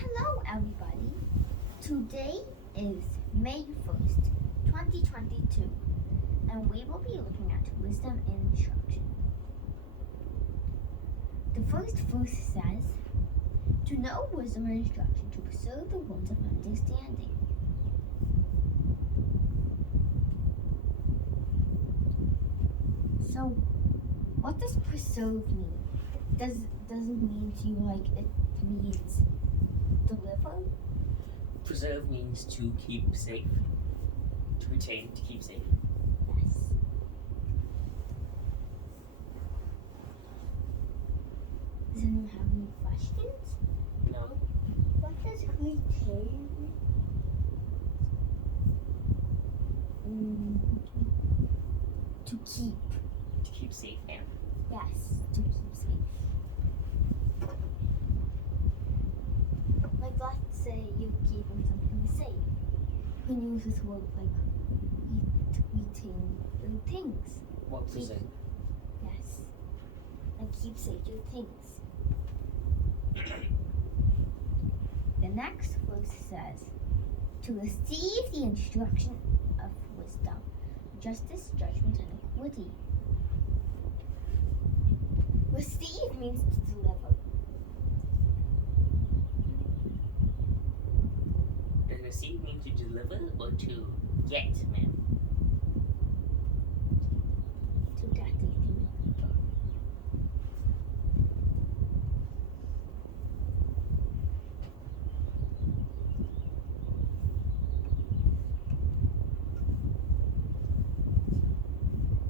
Hello, everybody. Today is May 1st, 2022, and we will be looking at wisdom and instruction. The first verse says, to know wisdom and instruction, to preserve the words of understanding. So, what does preserve mean? Does it mean to it means deliver? Preserve means to keep safe. To retain, to keep safe. Yes. Does anyone have any questions? No. What does retain mean? To keep. To keep safe, yeah. Yes, to keep safe. Like, let's say you're keeping something safe. You can use this word retain your things. What preserve? Yes. Like, keep safe your things. The next verse says, to receive the instruction of wisdom, justice, judgment, and equity. Receive means to deliver. Does receive mean to deliver or to get, man? To get anything.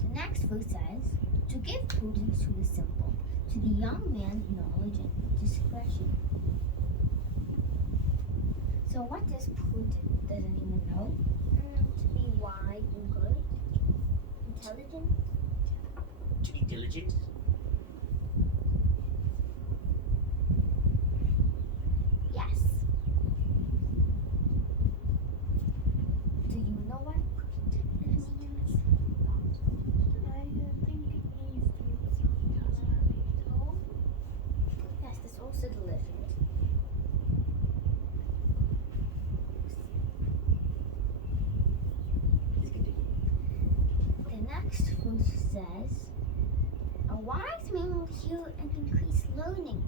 The next verse says, to give prudence to the simple, to the young man knowledge and discretion. So what is prudent? Does anyone know? To be wise and good, intelligent. To be diligent? Yes. Do you know what prudent means? I think it means to be self-judgmental. Yes, that's also diligent. Please continue. The next verse says, a wise man will hear and increase learning,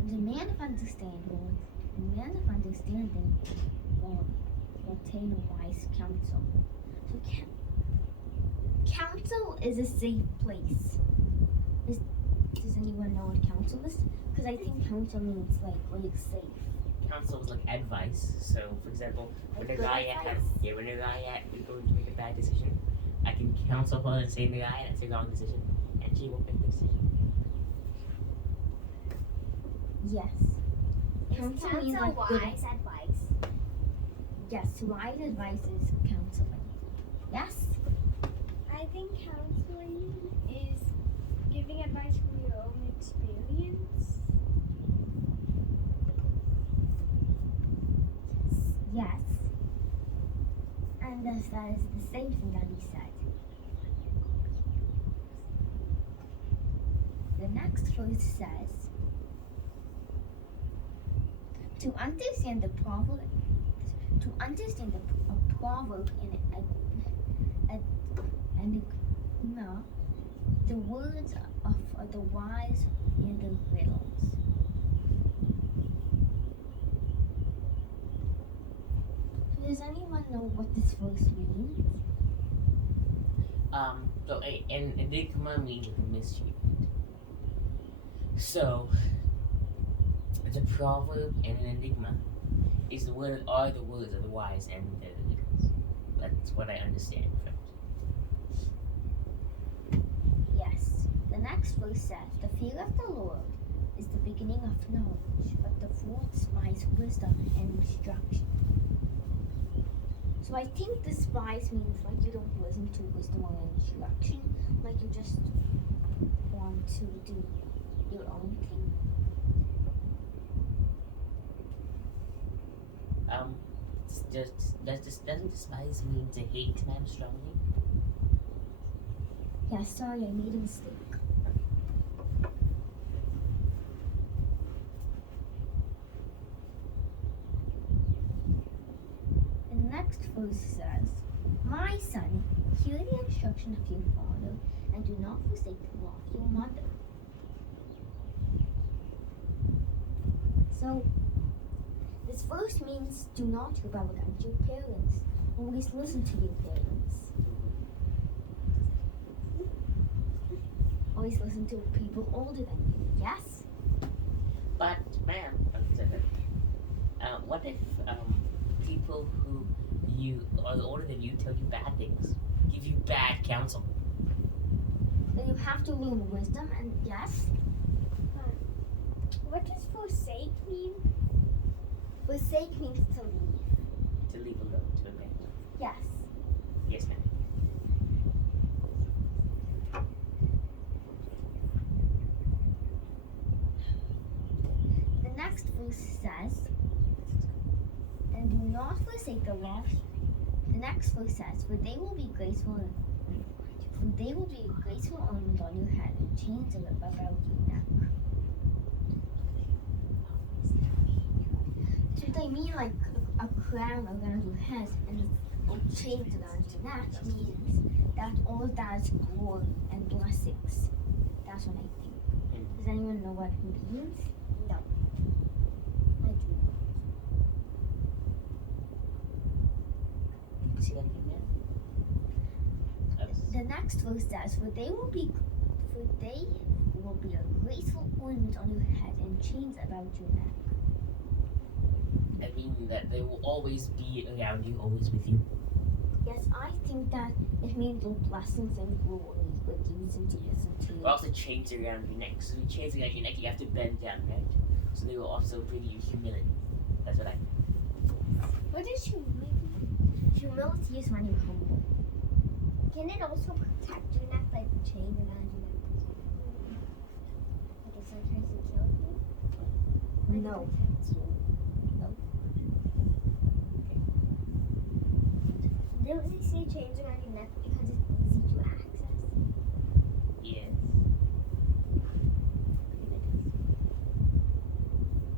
and a man of understanding will obtain a wise counsel. So counsel is a safe place. Does anyone know what counsel is? Because I think counsel means like safe. Counsel is like advice. So, for example, when a guy is going to make a bad decision, I can counsel her and say to the guy that's a wrong decision, and she won't make the decision. Yes. Counsel means like good wise advice. Yes, wise advice is counseling. Yes? I think counseling is giving advice from your own experience. Yes. And that is the same thing that he said. The next verse says, to understand the proverb and the words of the wise and the riddles. Does anyone know what this verse means? So an enigma means like a mystery. So, the proverb and an enigma are the words of the wise and the riddles. That's what I understand from it. Yes. The next verse says, the fear of the Lord is the beginning of knowledge, but the fool despises wisdom and instruction. So I think despise means like you don't listen to wisdom or instruction, like you just want to do your own thing. Doesn't despise mean to hate man strongly? Yeah, sorry, I made a mistake. verse says, "My son, hear the instruction of your father, and do not forsake the law of your mother." So, this verse means do not rebel against your parents. Always listen to your parents. Always listen to people older than you. Yes? But, ma'am, what if people who you are older than you tell you bad things, give you bad counsel? Then you have to learn wisdom, and yes, What does forsake mean? forsake means to leave. To leave alone, to abandon. Yes. Yes, ma'am. The next verse says, "And do not forsake the law." The next verse says, "For they will be graceful ornament on your head and chains about your neck." So they mean like a crown around your head and chains around your neck means that all that is glory and blessings. That's what I think. Does anyone know what it means? No. I do. See that again, ma'am? The next verse says, "For they will be a graceful ornament on your head and chains about your neck." I mean that they will always be around you, always with you. Yes, I think that it means your blessings and glory, but you listen to But also chains around your neck. So with chains around your neck, you have to bend down, right? So they will also bring you humility. That's what I. What is humility? humility is when you're humble. Can it also protect your neck like the chain around your neck? Like if sometimes it kills you? Like No. it protects you? Don't they say chains around your neck because it's easy to access? Yes.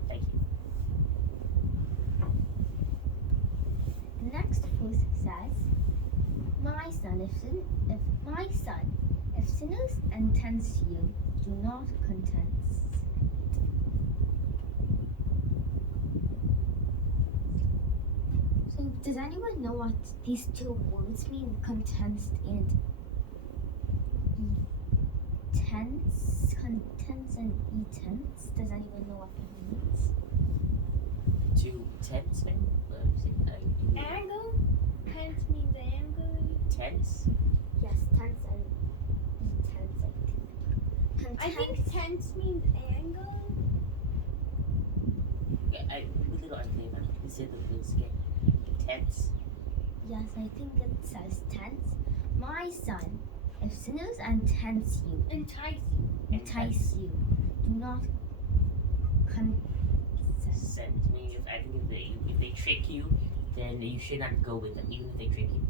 Thank you. The next verse says, "My son, if sinners entice you, do not contest." So, does anyone know what these two words mean? Contest and contents and e-tense? Does anyone know what that means? Two tense, ma'am? Anger? Tense means anger. Tense? Yes, tense and e-tense, I think. I think tense means anger. Yeah, I really don't understand that. You said the words again. Tense? Yes, I think it says tense. "My son, if sinners entice you, entice you, do not consent." Consent. Meaning I think if they trick you, then you should not go with them, even if they trick you.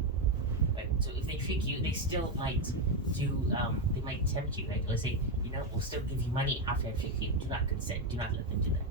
Right? So if they trick you, they still might they might tempt you, right? Let's say, we'll still give you money after I trick you. Do not consent. Do not let them do that.